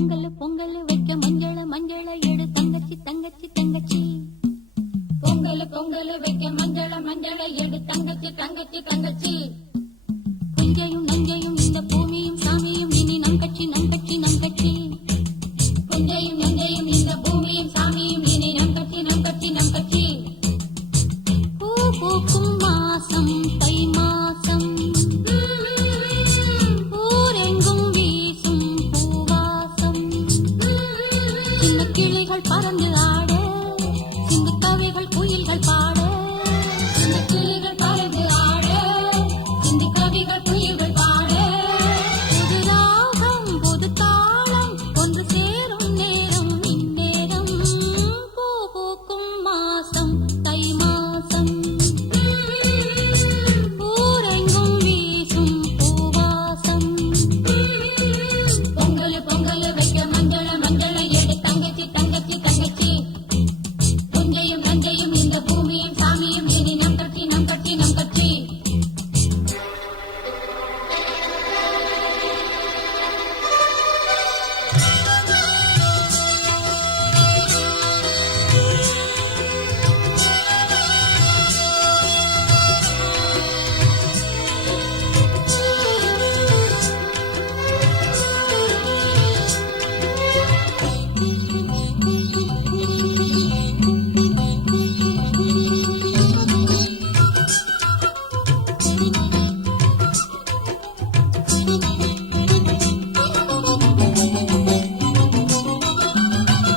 பொங்கல் பொங்கல் வைக்க மஞ்சள மஞ்சள எடு தங்கச்சி தங்கச்சி தங்கச்சி. பொங்கல் பொங்கல் வைக்க மஞ்சள மஞ்சள எடு தங்கச்சி தங்கச்சி தங்கச்சி. புஞ்சையும் நஞ்சையும் இந்த பூமியும் சாமியும் இனி நம் கட்சி நம் கட்சி நம் கட்சி. புஞ்சையும் நஞ்சையும் இந்த பூமியும் சாமியும் இனி நம் கட்சி நம் கட்சி நம் கட்சி. பூ பூக்கும் மாசம் தை மாசம், ஊரெங்கும் வீசும் பூவாசம். சின்ன கிளிகள் பறந்து ஆட, சிந்து கவிகள் குயில்கள் பாட. சின்ன கிளிகள் பறந்து ஆட, சிந்து கவிகள் குயில்கள் பாட. புது ராகம் புது தாளம் ஒன்று சேரும் நேரம் இந்நேரம். பூ பூக்கும் மாசம் தை மாசம், ஊரெங்கும் வீசும் பூவாசம். பொங்கல் பொங்கல் வைக்க மஞ்சள மஞ்சள எடு தங்கச்சி தங்கச்சி தங்கச்சி. புஞ்சையும் நஞ்சையும் இந்த பூமியும் சாமியும் இனி நம் கட்சி நம் கட்சி நம் கட்சி.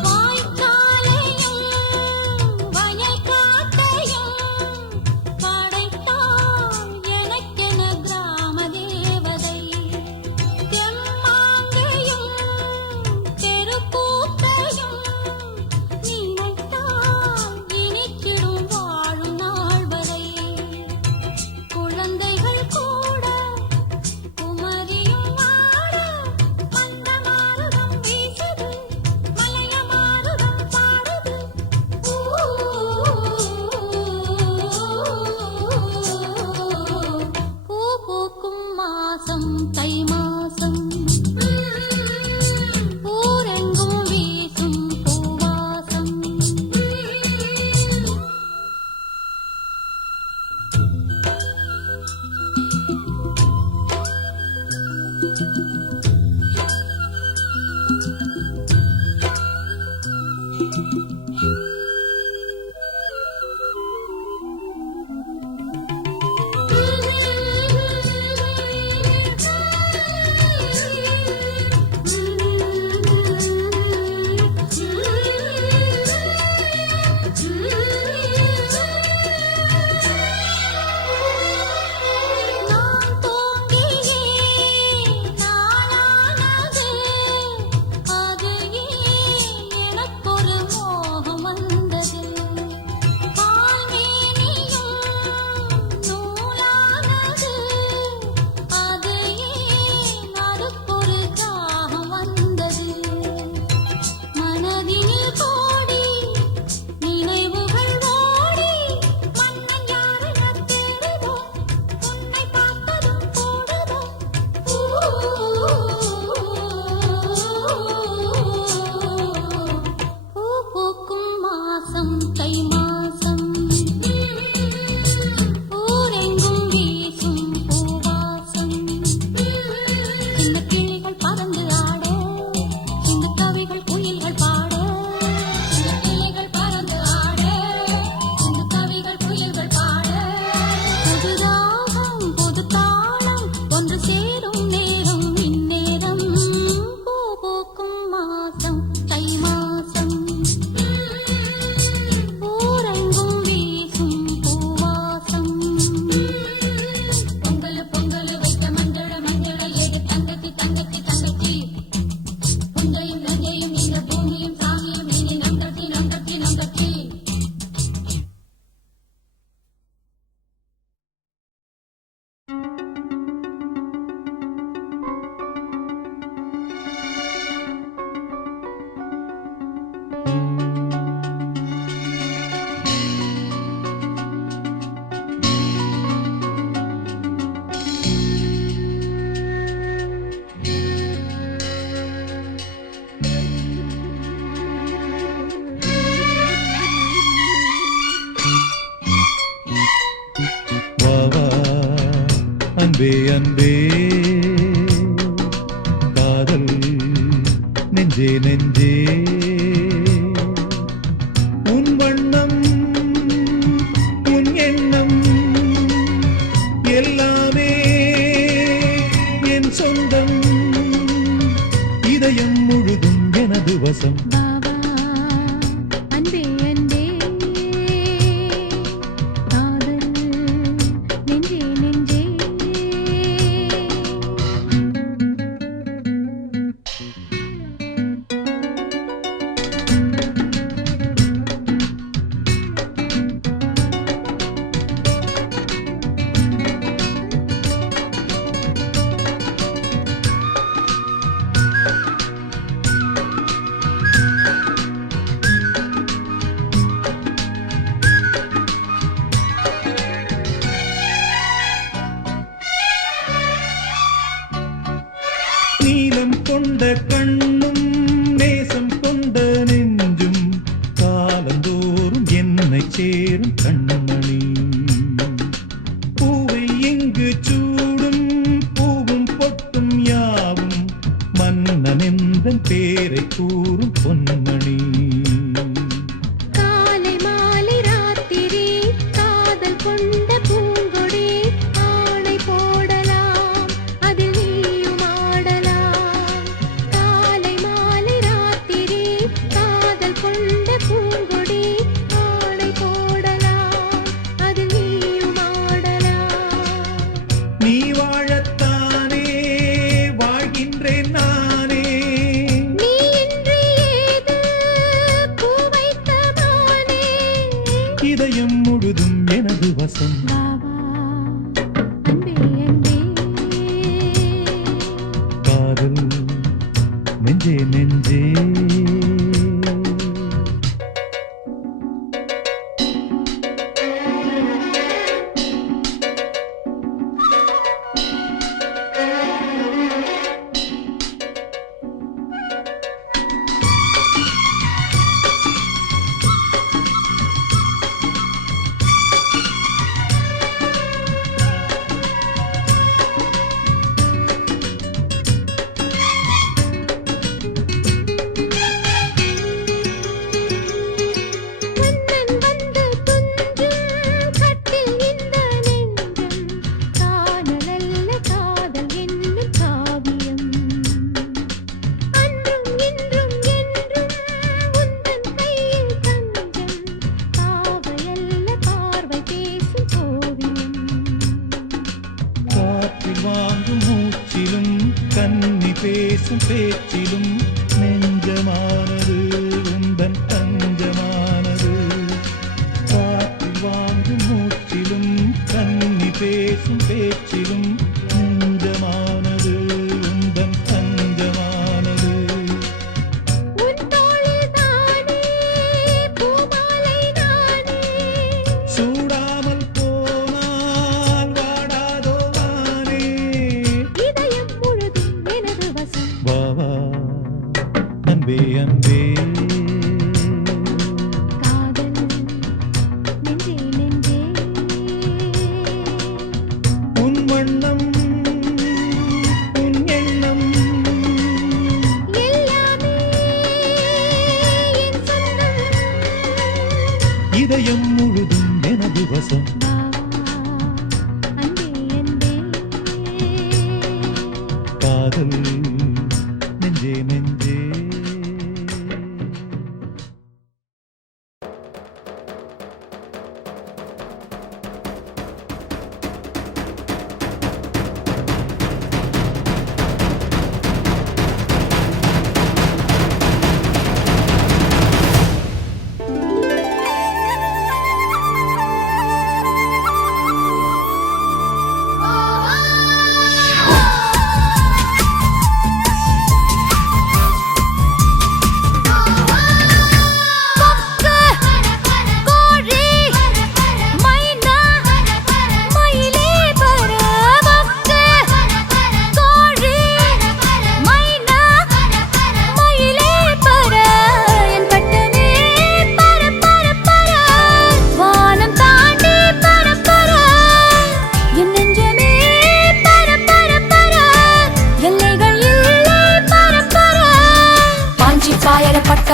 வாய்க்காலையும் வயல் காட்டையும் படைத்தாள் எனக்கென கிராம தேவதை. தெம்மாங்கையும் தெருக்கூத்தையும் நினைத்தால் இனிக்கிடும் வாழும் நாள் வரை. குழந்தைகள் கூட குமரியும் ஆட, மந்த மாருதம் வீசுது மலைய மாருதம் பாடுது. பூ பூக்கும் மாசம் தை மாசம், ஊரெங்கும் வீசும் பூவாசம். நான் தோங்கியே நானானது, அன்பே அன்பே காதல் நெஞ்சே நெஞ்சே உன் வண்ணம் உன் எண்ணம் எல்லாமே என் சொந்தம் இதயம் முழுதும் எனது வசம் பாபா அன்பே அன்பே காதல் நெஞ்சே நெஞ்சே நீலம் கொண்ட கண்ணும் நேசம் கொண்ட நெஞ்சும் காலந்தோறும் என்னை சேரும் கண்மணி பூவை எங்கு சூடும் பூவும் பொட்டும் யாவும் மன்னனெந்தன் பேரை கூறும் பொன்மணி காலை மாலை ராத்திரி காதல் கொண்ட பூங்கொடி ஆணை போடலாம் அதில் நீயும் ஆடலாம் காலை மாலை ராத்திரி காதல் கொண்ட பூங்கொடி ஆணை போடலாம் அதில் நீயும் ஆடலாம் நீ வாழத்தானே வாழ்கின்றேன் நானே நீ இன்றி ஏது பூ வைத்த மானே இதயம் முழுதும் எனது வசம் பாபா அன்பே அன்பே காதல் நெஞ்சே நெஞ்சே கண்ணன் வந்து துஞ்சும் கட்டில் இந்த நெஞ்சம் காதலல்ல காதல் என்னும் காவியம் அன்றும் இன்றும் என்றும் உந்தன் கையில் தஞ்சம் பாவையல்ல பார்வை பேசும் ஓவியம் காற்றில் வாங்கும் மூச்சிலும் கன்னி பேசும் பேச்சிலும் நெஞ்சமானது உந்தன் தஞ்சமானது காற்றில் வாங்கும் மூச்சிலும் கன்னி பேசும் பேச்சிலும் நெஞ்சமானது உந்தன் தஞ்சமானது உன் தோளில் தானே பூமாலை நானே சூடாமல் போனால் வாடாதோ வானே இதயம் முழுதும் எனது வசம் வா வா அன்பே அன்பே காதல் நெஞ்சே நெஞ்சே உன் வண்ணம் உன் எண்ணம் எல்லாமே என் சொந்தம் இதயம் முழுதும் எனது வசம் பாபா அன்பே அன்பே காதல் நெஞ்சே நெஞ்சே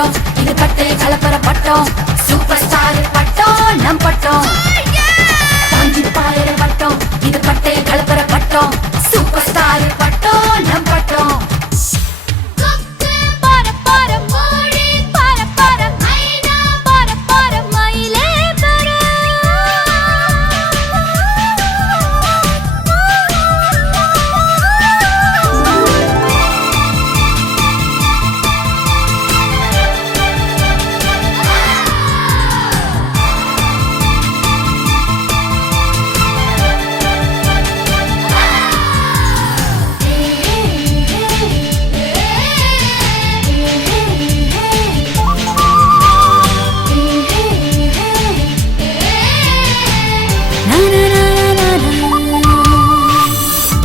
பட்டம் இது பட்டு கலப்பர பட்டம் சூப்பர் ஸ்டார் பட்டம் நம் பட்டம் காஞ்சி பாயிர பட்டம் இது பட்டு கலப்பர பட்டம் சூப்பர் ஸ்டார் பட்டம் நம் பட்டம்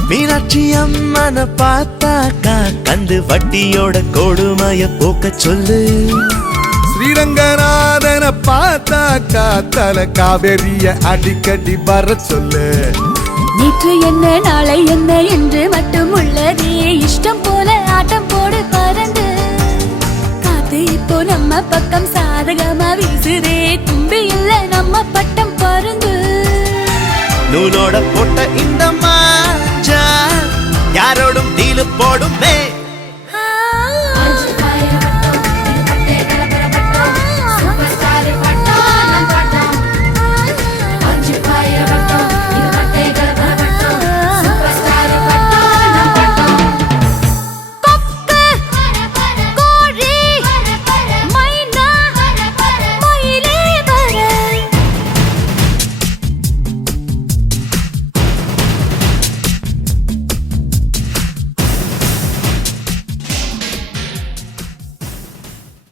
மீனாட்சி அம்மனை பார்த்தாக்கா கந்து வட்டியோட கொடுமைய போக்க சொல்லு. ஸ்ரீரங்கநாதனை பார்த்தாக்கா தல காவேரிய அடிக்கடி வர சொல்லு. நேற்று என்ன நாளை என்ன என்று மட்டும் உள்ளதே இஷ்டம் போல ஆட்டம் போடு பறந்து காத்து இப்போ நம்ம பக்கம் சாதகமா வீசுதே தும்பி இல்ல நம்ம பட்டம் பறந்து நூலோட போட்ட இந்த மாஞ்சா யாரோடும் டீலு போடும்